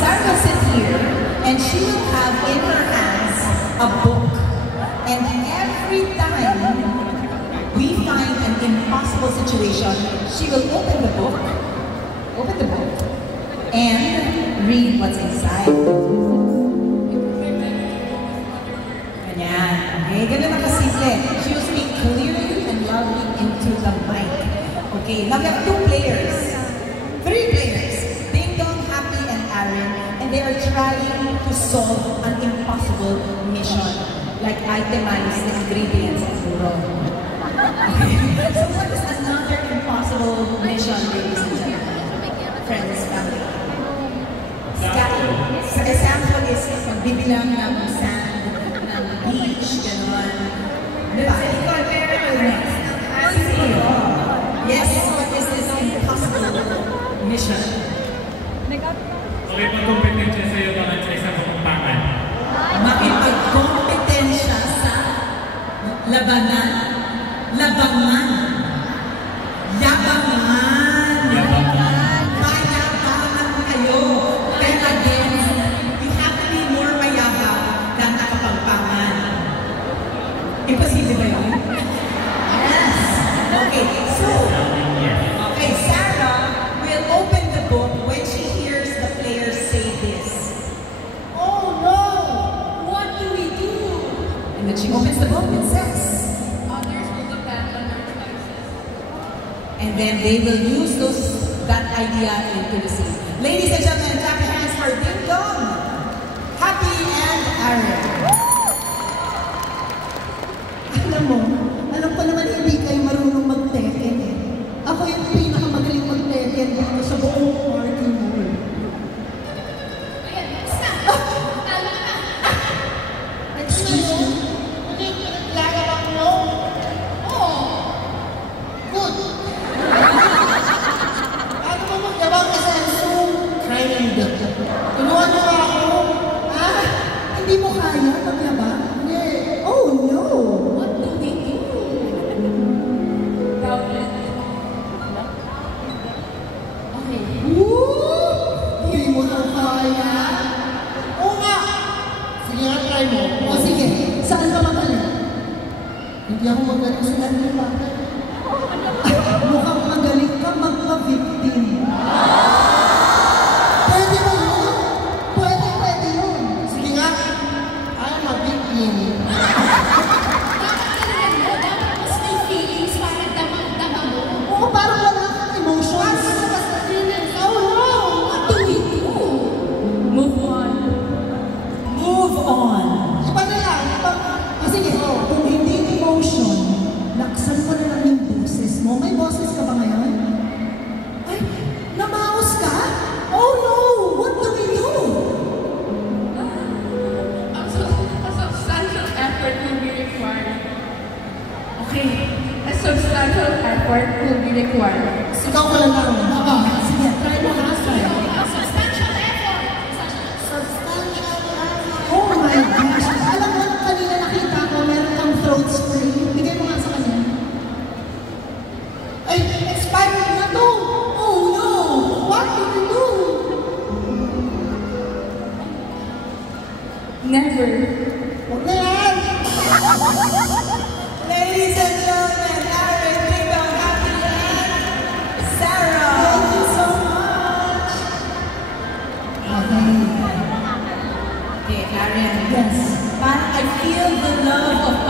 Sarah will sit here and she will have in her hands a book. And every time we find an impossible situation, she will open the book, and read what's inside. Ganyan. Okay, ganun na kasimple. She will speak clearly and loudly into the mic. Okay, now we have three players, Ding Dong, Happy, and Aaron, and they are trying to solve an impossible mission, like itemize the ingredients of puro. Okay, so what is another impossible mission, ladies and gentlemen? Friends, family. Sa example is magbibilang ng sand, ng beach, gano'n. Diba? Yes, what is this impossible mission? Okay, magkompetensya sa'yo naman sa isang kapampangan. Makipagkompetensya sa labanan. Yabangan. Mayabangan kayo. But again, you have to be more mayabang than nakapagpangan. Imposible ba yun? Yes. Okay, so, Sarah will open the book when she hears the players say this. Oh no! What do we do? And then she opens the book and says, others will depend on their choices. And then they will use that idea into the scene. Ladies and gentlemen, clap your hands for Ding Dong, Happy, and Aaron. Alam ko naman hindi kayo marunong mag-Tekken eh. Ako yung pinakamagaling mag-Tekken dito sa buong party mall. Ayan, stop! Talo na! Excuse me? Hindi ko naglalabang mo. Oo. Good. Ano mo magyabang ka sa Zoom? Friend. Tulungan mo ako. Ah, hindi mo kaya magyabang? Hindi. Oh no! What do we do? Crowded. Okay. Woo! Hindi mo na kaya. Oo nga! Sige nga, try mo. O sige, saan ka magaling? Hindi ako magaling sa lahat ng bagay. Mukhang magaling ka magpa-victim. Pwede ba yun? Pwede yun. Sige nga, I'm a victim. Mas may feelings, parang damang-dama mo. Oo, parang wala kang emotions. Oh no! What do we do? Move on. Move on. Iba na lang. Sige, kung hindi emotion, laksan mo na lang yung boses mo. May boses ka ba ngayon? Ay, namaos ka? Oh no! What do we do? A substantial effort will be required. Okay. A substantial effort will be required. Sigaw ka lang lang. Sige, try mo ha. A substantial effort. Oh my gosh! Alam mo, kanina nakita ko, meron kang throat spray. Bigay mo nga sa kanya. Ay, expired na to! Oh no! What do we do? Never. Huwag na yan! Ladies and gentlemen, Aaron, Ding Dong, Happy, and Sarah. Thank you so much! Okay, Aaron. Yes. Parang I feel the love of